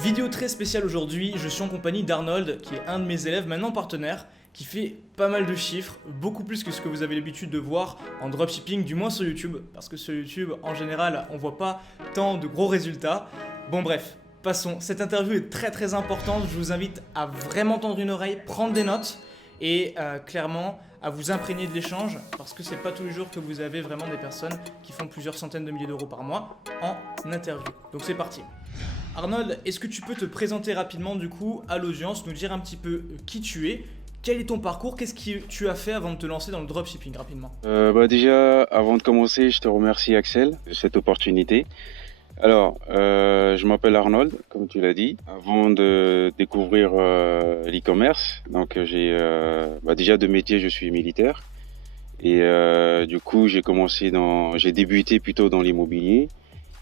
Vidéo très spéciale aujourd'hui, je suis en compagnie d'Arnold, qui est un de mes élèves, maintenant partenaire, qui fait pas mal de chiffres, beaucoup plus que ce que vous avez l'habitude de voir en dropshipping, du moins sur YouTube, parce que sur YouTube, en général, on voit pas tant de gros résultats. Bon bref, passons, cette interview est très importante, je vous invite à vraiment tendre une oreille, prendre des notes, et clairement à vous imprégner de l'échange, parce que c'est pas tous les jours que vous avez vraiment des personnes qui font plusieurs centaines de milliers d'euros par mois en interview. Donc c'est parti. Arnold, est-ce que tu peux te présenter rapidement du coup à l'audience, nous dire un petit peu qui tu es, quel est ton parcours, qu'est-ce que tu as fait avant de te lancer dans le dropshipping rapidement? Déjà, avant de commencer, je te remercie Axel de cette opportunité. Alors, je m'appelle Arnold, comme tu l'as dit. Avant de découvrir l'e-commerce, donc déjà de métier, je suis militaire. Et du coup, j'ai débuté plutôt dans l'immobilier.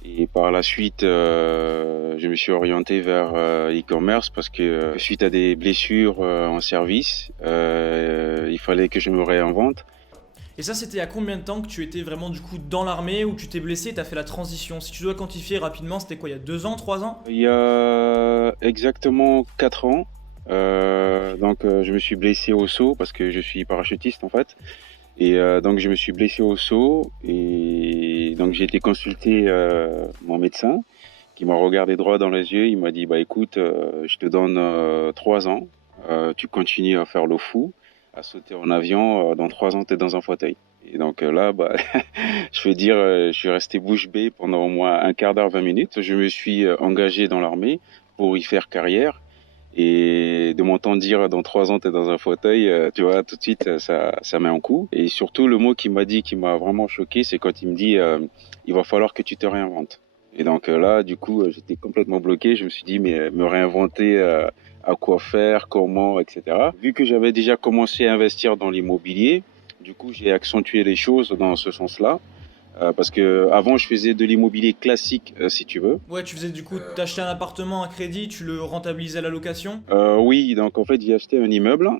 Et par la suite, je me suis orienté vers l'e-commerce parce que suite à des blessures en service, il fallait que je me réinvente. Et ça, c'était il y a combien de temps que tu étais vraiment du coup dans l'armée, où tu t'es blessé et tu as fait la transition? Si tu dois quantifier rapidement, c'était quoi, il y a 2 ans, 3 ans? Il y a exactement 4 ans, je me suis blessé au saut parce que je suis parachutiste en fait. Et donc je me suis blessé au saut et donc j'ai été consulter mon médecin qui m'a regardé droit dans les yeux. Il m'a dit écoute, je te donne 3 ans, tu continues à faire le fou, à sauter en avion, dans 3 ans tu es dans un fauteuil. Et donc là, je veux dire, je suis resté bouche bée pendant au moins un quart d'heure, 20 minutes. Je me suis engagé dans l'armée pour y faire carrière. Et de m'entendre dire dans 3 ans t'es dans un fauteuil, tu vois, tout de suite ça met un coup. Et surtout le mot qu'il m'a dit qui m'a vraiment choqué, c'est quand il me dit il va falloir que tu te réinventes. Et donc là, du coup, j'étais complètement bloqué. Je me suis dit mais me réinventer, à quoi faire, comment, etc. Vu que j'avais déjà commencé à investir dans l'immobilier, du coup j'ai accentué les choses dans ce sens-là. Parce que avant je faisais de l'immobilier classique, si tu veux. Ouais, tu faisais du coup, t'achetais un appartement à crédit, tu le rentabilisais à la location? Oui, donc en fait j'ai acheté un immeuble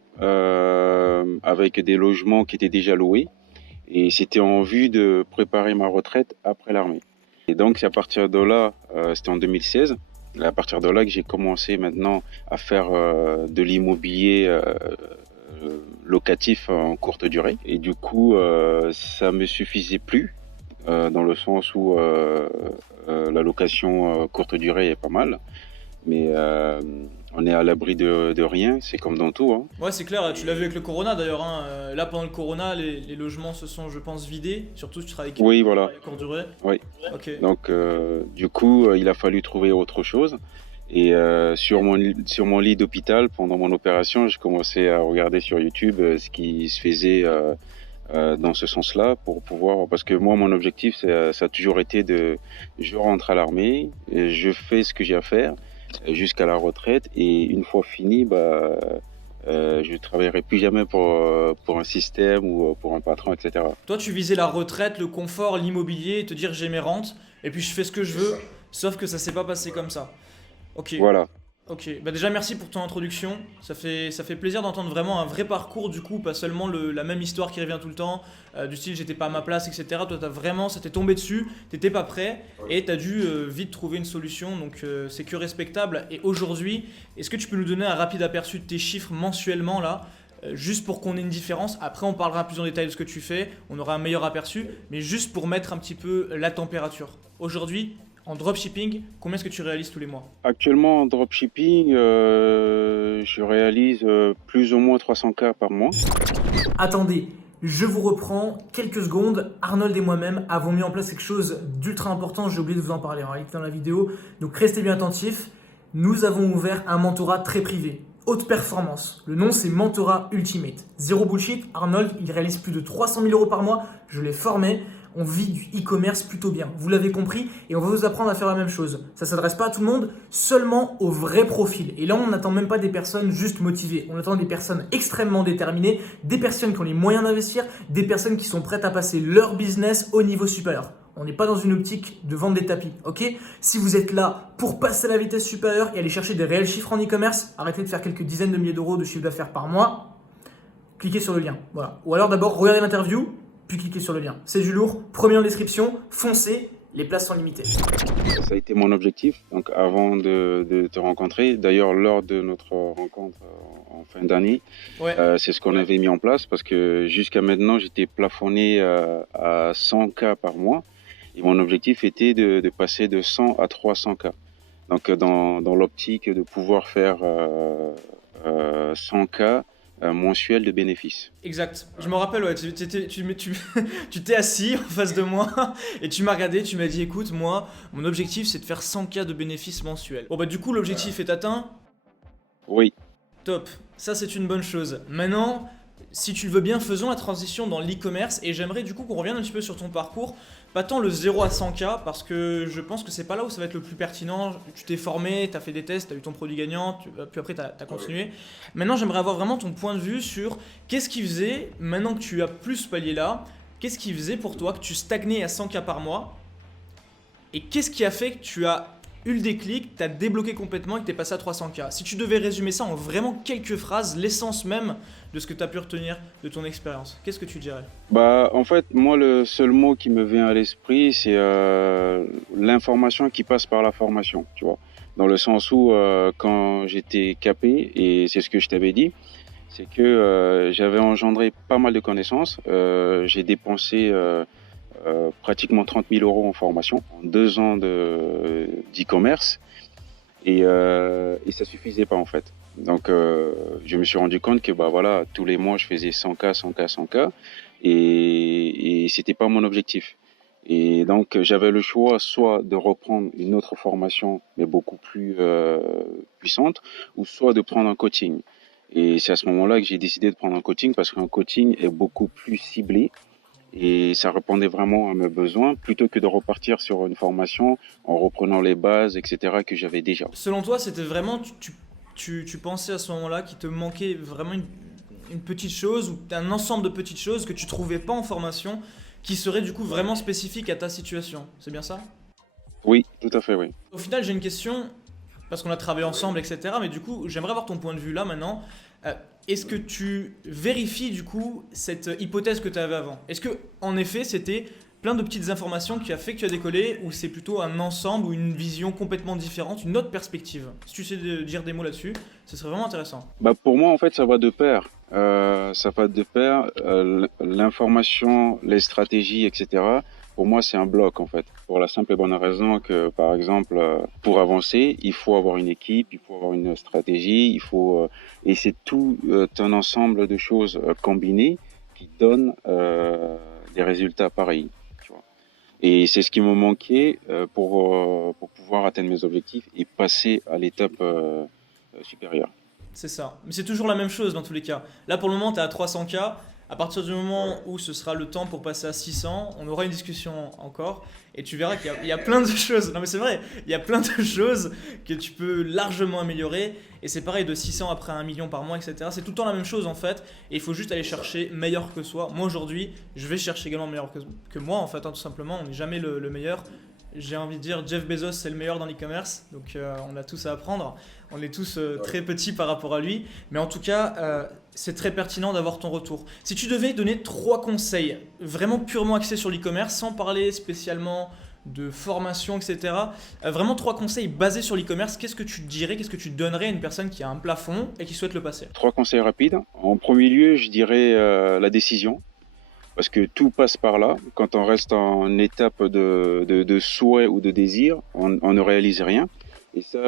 avec des logements qui étaient déjà loués et c'était en vue de préparer ma retraite après l'armée. Et donc c'est à partir de là, c'était en 2016, à partir de là que j'ai commencé maintenant à faire de l'immobilier locatif en courte durée. Et du coup, ça me suffisait plus dans le sens où la location courte durée est pas mal, mais on est à l'abri de rien, c'est comme dans tout, hein. Ouais, c'est clair, tu l'as vu avec le Corona d'ailleurs, hein. Là pendant le Corona, les logements se sont, je pense, vidés, surtout si tu travailles avec Oui, voilà. courte durée. Oui. Ok. Donc, du coup, il a fallu trouver autre chose. Et sur mon lit d'hôpital, pendant mon opération, j'ai commencé à regarder sur YouTube ce qui se faisait dans ce sens-là pour pouvoir, parce que moi, mon objectif, ça a toujours été je rentre à l'armée, et je fais ce que j'ai à faire jusqu'à la retraite, et une fois fini, je travaillerai plus jamais pour un système ou pour un patron, etc. Toi, tu visais la retraite, le confort, l'immobilier, te dire j'ai mes rentes, et puis je fais ce que je veux, sauf que ça s'est pas passé comme ça. Ok. Voilà. Ok, bah déjà merci pour ton introduction, ça fait plaisir d'entendre vraiment un vrai parcours du coup, pas seulement la même histoire qui revient tout le temps, du style j'étais pas à ma place, etc. Toi ça t'est tombé dessus, t'étais pas prêt et t'as dû vite trouver une solution, donc c'est que respectable. Et aujourd'hui, est-ce que tu peux nous donner un rapide aperçu de tes chiffres mensuellement là, juste pour qu'on ait une différence? Après on parlera plus en détail de ce que tu fais, on aura un meilleur aperçu, mais juste pour mettre un petit peu la température. Aujourd'hui, en dropshipping, combien est-ce que tu réalises tous les mois? Actuellement, en dropshipping, je réalise plus ou moins 300K par mois. Attendez, je vous reprends quelques secondes. Arnold et moi-même avons mis en place quelque chose d'ultra important. J'ai oublié de vous en parler en réalité dans la vidéo. Donc restez bien attentifs. Nous avons ouvert un mentorat très privé. Haute performance. Le nom c'est Mentorat Ultimate. Zéro bullshit. Arnold, il réalise plus de 300 000 euros par mois. Je l'ai formé. On vit du e-commerce plutôt bien. Vous l'avez compris et on va vous apprendre à faire la même chose. Ça ne s'adresse pas à tout le monde, seulement aux vrais profils. Et là, on n'attend même pas des personnes juste motivées. On attend des personnes extrêmement déterminées, des personnes qui ont les moyens d'investir, des personnes qui sont prêtes à passer leur business au niveau supérieur. On n'est pas dans une optique de vendre des tapis, ok? Si vous êtes là pour passer à la vitesse supérieure et aller chercher des réels chiffres en e-commerce, arrêtez de faire quelques dizaines de milliers d'euros de chiffre d'affaires par mois, cliquez sur le lien. Voilà. Ou alors d'abord, regardez l'interview, puis cliquez sur le lien. C'est du lourd, premier en description, foncez Les places sont limitées. Ça a été mon objectif, donc avant de te rencontrer. D'ailleurs, lors de notre rencontre en fin d'année, Ouais. c'est ce qu'on avait mis en place parce que jusqu'à maintenant, j'étais plafonné à 100 cas par mois et mon objectif était de passer de 100 à 300 cas. Donc, dans l'optique de pouvoir faire 100 cas mensuels de bénéfices. Exact. Je me rappelle, ouais, tu t'es assis en face de moi et tu m'as regardé, tu m'as dit écoute, moi, mon objectif c'est de faire 100K de bénéfices mensuels. Bon bah du coup l'objectif est atteint. Oui. Top, ça c'est une bonne chose. Maintenant, si tu le veux bien, faisons la transition dans l'e-commerce et j'aimerais du coup qu'on revienne un petit peu sur ton parcours. Pas tant le 0 à 100K parce que je pense que c'est pas là où ça va être le plus pertinent. Tu t'es formé, tu as fait des tests, tu as eu ton produit gagnant, puis après tu as continué. Maintenant, j'aimerais avoir vraiment ton point de vue sur qu'est-ce qui faisait, maintenant que tu as plus ce palier là, qu'est-ce qui faisait pour toi que tu stagnais à 100K par mois et qu'est-ce qui a fait que tu as eu le déclic, tu as débloqué complètement et que tu es passé à 300K. Si tu devais résumer ça en vraiment quelques phrases, l'essence même de ce que tu as pu retenir de ton expérience, qu'est-ce que tu dirais? Bah, en fait, moi, le seul mot qui me vient à l'esprit, c'est l'information qui passe par la formation, tu vois. Dans le sens où, quand j'étais capé, et c'est ce que je t'avais dit, c'est que j'avais engendré pas mal de connaissances. J'ai dépensé pratiquement 30 000 euros en formation, en 2 ans d'e-commerce, et ça suffisait pas en fait. Donc je me suis rendu compte que bah voilà, tous les mois je faisais 100K, 100K, 100K, et c'était pas mon objectif. Et donc j'avais le choix soit de reprendre une autre formation mais beaucoup plus puissante, ou soit de prendre un coaching. Et c'est à ce moment-là que j'ai décidé de prendre un coaching parce qu'un coaching est beaucoup plus ciblé et ça répondait vraiment à mes besoins plutôt que de repartir sur une formation en reprenant les bases, etc. que j'avais déjà. Selon toi, c'était vraiment, tu pensais à ce moment-là qu'il te manquait vraiment une petite chose ou un ensemble de petites choses que tu trouvais pas en formation qui serait du coup vraiment spécifique à ta situation. C'est bien ça? Oui, tout à fait, oui. Au final, j'ai une question, parce qu'on a travaillé ensemble, etc. Mais du coup, j'aimerais avoir ton point de vue là maintenant. Est-ce que tu vérifies du coup cette hypothèse que tu avais avant? Est-ce que en effet c'était plein de petites informations qui a fait que tu as décollé ou c'est plutôt un ensemble ou une vision complètement différente, une autre perspective? Si tu sais dire des mots là-dessus, ce serait vraiment intéressant. Bah pour moi, en fait, ça va de pair. Ça va de pair. L'information, les stratégies, etc. Pour moi, c'est un bloc, en fait. Pour la simple et bonne raison que, par exemple, pour avancer, il faut avoir une équipe, il faut avoir une stratégie, il faut... et c'est tout un ensemble de choses combinées qui donnent des résultats pareils. Tu vois. Et c'est ce qui me manquait pour pouvoir atteindre mes objectifs et passer à l'étape supérieure. C'est ça. Mais c'est toujours la même chose dans tous les cas. Là pour le moment, tu es à 300K. À partir du moment où ce sera le temps pour passer à 600, on aura une discussion encore et tu verras qu'il y a plein de choses. Non mais c'est vrai, il y a plein de choses que tu peux largement améliorer. Et c'est pareil de 600 après 1 million par mois, etc. C'est tout le temps la même chose en fait. Et il faut juste aller chercher meilleur que soi. Moi aujourd'hui, je vais chercher également meilleur que moi en fait, hein, tout simplement. On n'est jamais le meilleur. J'ai envie de dire Jeff Bezos c'est le meilleur dans l'e-commerce, donc on a tous à apprendre. On est tous très petits par rapport à lui, mais en tout cas c'est très pertinent d'avoir ton retour. Si tu devais donner 3 conseils vraiment purement axés sur l'e-commerce, sans parler spécialement de formation, etc. Vraiment 3 conseils basés sur l'e-commerce, qu'est-ce que tu dirais, qu'est-ce que tu donnerais à une personne qui a un plafond et qui souhaite le passer? 3 conseils rapides. En premier lieu, je dirais la décision. Parce que tout passe par là. Quand on reste en étape de souhait ou de désir, on ne réalise rien. Et ça,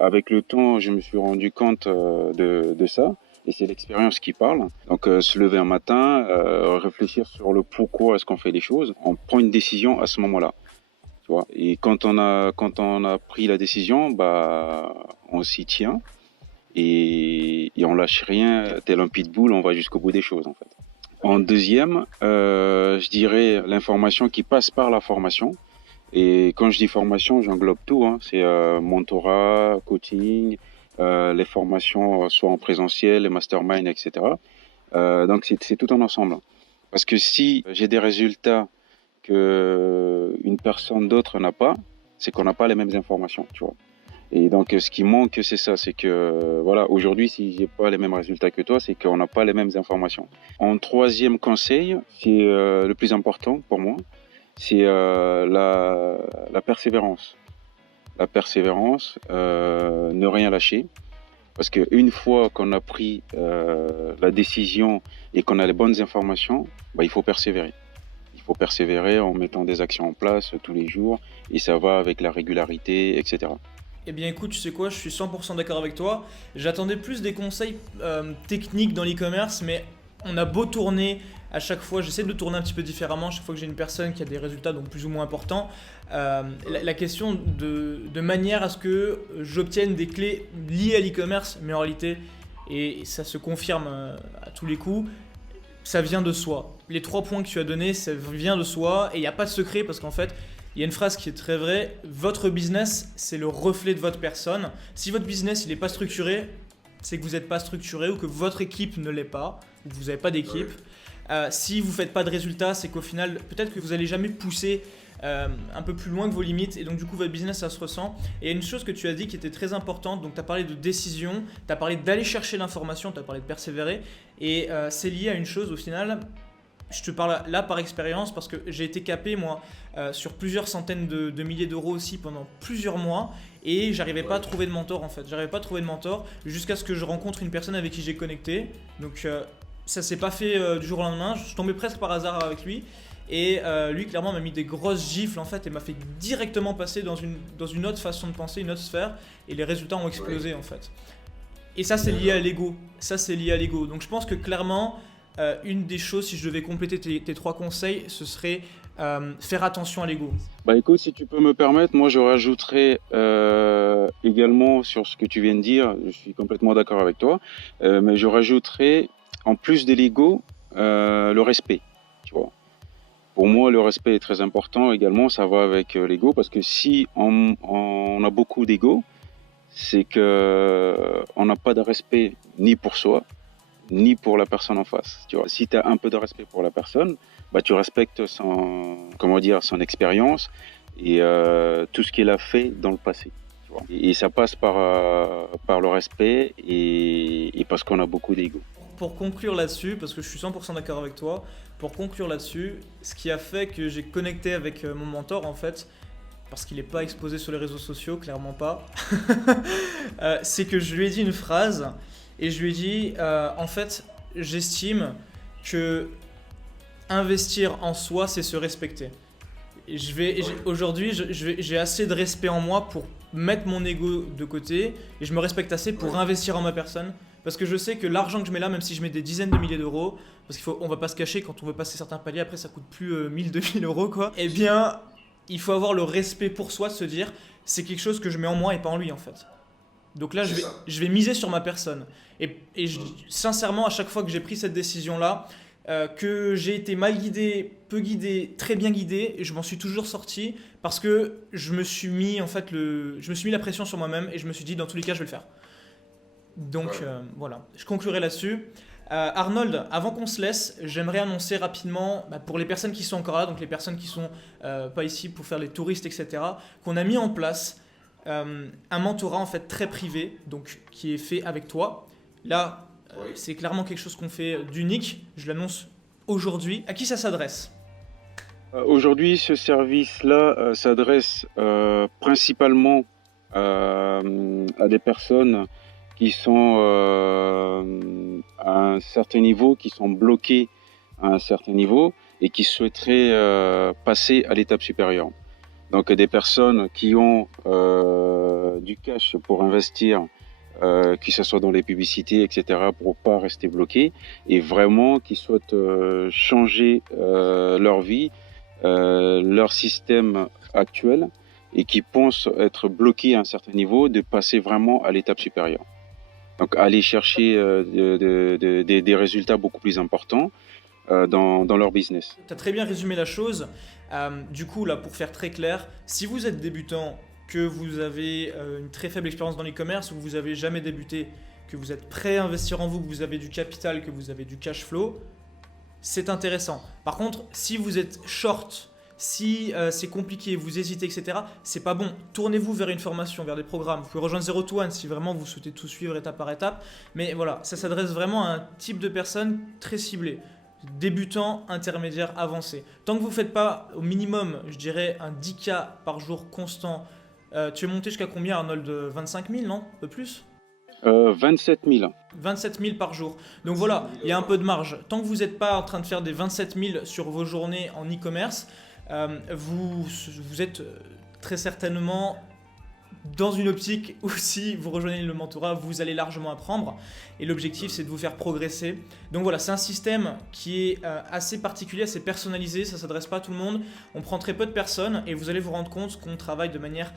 avec le temps, je me suis rendu compte de ça. Et c'est l'expérience qui parle. Donc, se lever un matin, réfléchir sur le pourquoi est-ce qu'on fait les choses. On prend une décision à ce moment-là. Tu vois. Et quand on a pris la décision, bah, on s'y tient. Et on lâche rien. Tel un pitbull, on va jusqu'au bout des choses, en fait. En deuxième, je dirais l'information qui passe par la formation. Et quand je dis formation, j'englobe tout. Hein. C'est mentorat, coaching, les formations soit en présentiel, les masterminds, etc. Donc c'est tout un ensemble. Parce que si j'ai des résultats que une personne d'autre n'a pas, c'est qu'on n'a pas les mêmes informations, tu vois. Et donc, ce qui manque, c'est ça, c'est que, voilà, aujourd'hui, si j'ai pas les mêmes résultats que toi, c'est qu'on n'a pas les mêmes informations. En troisième conseil, c'est le plus important pour moi, c'est la persévérance. La persévérance, ne rien lâcher. Parce qu'une fois qu'on a pris la décision et qu'on a les bonnes informations, bah, il faut persévérer. Il faut persévérer en mettant des actions en place tous les jours et ça va avec la régularité, etc. Eh bien écoute, tu sais quoi, je suis 100% d'accord avec toi. J'attendais plus des conseils techniques dans l'e-commerce, mais on a beau tourner à chaque fois, j'essaie de tourner un petit peu différemment, chaque fois que j'ai une personne qui a des résultats donc plus ou moins importants. La question de manière à ce que j'obtienne des clés liées à l'e-commerce, mais en réalité, et ça se confirme à tous les coups, ça vient de soi. Les 3 points que tu as donnés, ça vient de soi et il n'y a pas de secret parce qu'en fait, il y a une phrase qui est très vraie, votre business, c'est le reflet de votre personne. Si votre business, il n'est pas structuré, c'est que vous n'êtes pas structuré ou que votre équipe ne l'est pas, ou que vous n'avez pas d'équipe. Si vous ne faites pas de résultats, c'est qu'au final, peut-être que vous n'allez jamais pousser un peu plus loin que vos limites et donc du coup votre business ça se ressent. Et il y a une chose que tu as dit qui était très importante, donc tu as parlé de décision, tu as parlé d'aller chercher l'information, tu as parlé de persévérer et c'est lié à une chose au final. Je te parle là par expérience parce que j'ai été capé moi sur plusieurs centaines de milliers d'euros aussi pendant plusieurs mois et j'arrivais pas à trouver de mentor en fait. J'arrivais pas à trouver de mentor jusqu'à ce que je rencontre une personne avec qui j'ai connecté. Donc ça s'est pas fait du jour au lendemain. Je suis tombé presque par hasard avec lui et lui clairement m'a mis des grosses gifles en fait et m'a fait directement passer dans une autre façon de penser, une autre sphère et les résultats ont explosé en fait. Et ça c'est lié à l'ego. Ça c'est lié à l'ego. Donc je pense que clairement une des choses, si je devais compléter tes 3 conseils, ce serait faire attention à l'ego. Bah écoute, si tu peux me permettre, moi je rajouterais également sur ce que tu viens de dire, je suis complètement d'accord avec toi, mais je rajouterais en plus de l'ego, le respect, tu vois. Pour moi, le respect est très important également, ça va avec l'ego, parce que si on a beaucoup d'ego, c'est que on n'a pas de respect ni pour soi, ni pour la personne en face. Tu vois, si tu as un peu de respect pour la personne, bah, tu respectes son expérience et tout ce qu'elle a fait dans le passé. Tu vois. Et ça passe par le respect et parce qu'on a beaucoup d'ego. Pour conclure là-dessus, parce que je suis 100% d'accord avec toi, pour conclure là-dessus, ce qui a fait que j'ai connecté avec mon mentor en fait, parce qu'il n'est pas exposé sur les réseaux sociaux, clairement pas, c'est que je lui ai dit une phrase et je lui ai dit en fait j'estime que investir en soi c'est se respecter. Et aujourd'hui j'ai assez de respect en moi pour mettre mon ego de côté et je me respecte assez pour investir en ma personne parce que je sais que l'argent que je mets là, même si je mets des dizaines de milliers d'euros, parce on va pas se cacher, quand on veut passer certains paliers après ça coûte plus 1000, 2000 euros quoi, eh bien il faut avoir le respect pour soi, de se dire c'est quelque chose que je mets en moi et pas en lui en fait. Donc là, je vais miser sur ma personne. Sincèrement, à chaque fois que j'ai pris cette décision-là, que j'ai été mal guidé, peu guidé, très bien guidé, et je m'en suis toujours sorti parce que je me suis mis la pression sur moi-même et je me suis dit dans tous les cas, je vais le faire. Donc voilà, je conclurai là-dessus. Arnold, avant qu'on se laisse, j'aimerais annoncer rapidement, pour les personnes qui sont encore là, donc les personnes qui sont pas ici pour faire les touristes, etc., qu'on a mis en place un mentorat en fait très privé, donc qui est fait avec toi. Là, c'est clairement quelque chose qu'on fait d'unique. Je l'annonce aujourd'hui. À qui ça s'adresse ? Aujourd'hui, ce service-là s'adresse principalement à des personnes qui sont à un certain niveau, qui sont bloquées à un certain niveau et qui souhaiteraient passer à l'étape supérieure. Donc des personnes qui ont du cash pour investir, que ce soit dans les publicités, etc., pour pas rester bloqués, et vraiment qui souhaitent changer leur vie, leur système actuel, et qui pensent être bloqués à un certain niveau, de passer vraiment à l'étape supérieure. Donc aller chercher des résultats beaucoup plus importants dans leur business. Tu as très bien résumé la chose. Du coup, là, pour faire très clair, si vous êtes débutant, que vous avez une très faible expérience dans l'e-commerce, ou que vous n'avez jamais débuté, que vous êtes prêt à investir en vous, que vous avez du capital, que vous avez du cash flow, c'est intéressant. Par contre, si vous êtes short, si c'est compliqué, vous hésitez, etc., c'est pas bon. Tournez-vous vers une formation, vers des programmes. Vous pouvez rejoindre Zero to One si vraiment vous souhaitez tout suivre étape par étape. Mais voilà, ça s'adresse vraiment à un type de personne très ciblé. débutant, intermédiaire, avancé. Tant que vous ne faites pas au minimum, je dirais, un 10K par jour constant, tu es monté jusqu'à combien, Arnold? 25 000, non? Un peu plus? 27 000. 27 000 par jour. Donc voilà, il y a un peu de marge. Tant que vous n'êtes pas en train de faire des 27 000 sur vos journées en e-commerce, vous êtes très certainement dans une optique où si vous rejoignez le mentorat, vous allez largement apprendre. Et l'objectif, c'est de vous faire progresser. Donc voilà, c'est un système qui est assez particulier, assez personnalisé. Ça ne s'adresse pas à tout le monde. On prend très peu de personnes et vous allez vous rendre compte qu'on travaille de manière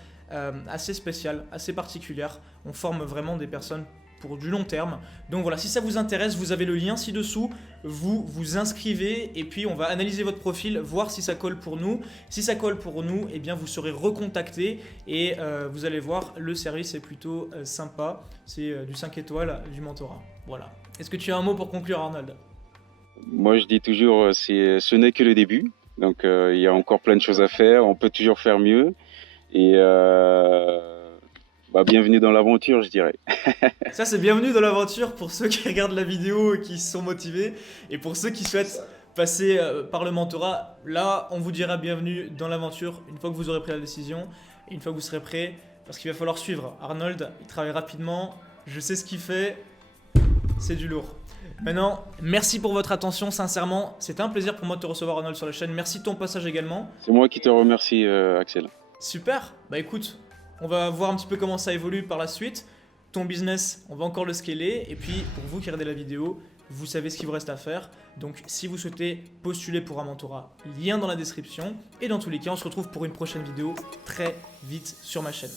assez spéciale, assez particulière. On forme vraiment des personnes pour du long terme. Donc voilà, si ça vous intéresse, vous avez le lien ci-dessous, vous vous inscrivez et puis on va analyser votre profil, voir si ça colle pour nous. Si ça colle pour nous, eh bien vous serez recontacté et vous allez voir, le service est plutôt sympa. C'est du 5 étoiles du mentorat. Voilà. Est-ce que tu as un mot pour conclure, Arnold? Moi, je dis toujours, ce n'est que le début. Donc, il y a encore plein de choses à faire. On peut toujours faire mieux. Et bienvenue dans l'aventure, je dirais. Ça, c'est bienvenue dans l'aventure pour ceux qui regardent la vidéo et qui sont motivés. Et pour ceux qui souhaitent passer par le mentorat, là, on vous dira bienvenue dans l'aventure une fois que vous aurez pris la décision et une fois que vous serez prêt. Parce qu'il va falloir suivre. Arnold, il travaille rapidement. Je sais ce qu'il fait. C'est du lourd. Maintenant, merci pour votre attention, sincèrement. C'était un plaisir pour moi de te recevoir, Arnold, sur la chaîne. Merci de ton passage également. C'est moi qui te remercie, Axel. Super. Bah écoute, on va voir un petit peu comment ça évolue par la suite. Ton business, on va encore le scaler. Et puis, pour vous qui regardez la vidéo, vous savez ce qu'il vous reste à faire. Donc, si vous souhaitez postuler pour un mentorat, lien dans la description. Et dans tous les cas, on se retrouve pour une prochaine vidéo très vite sur ma chaîne.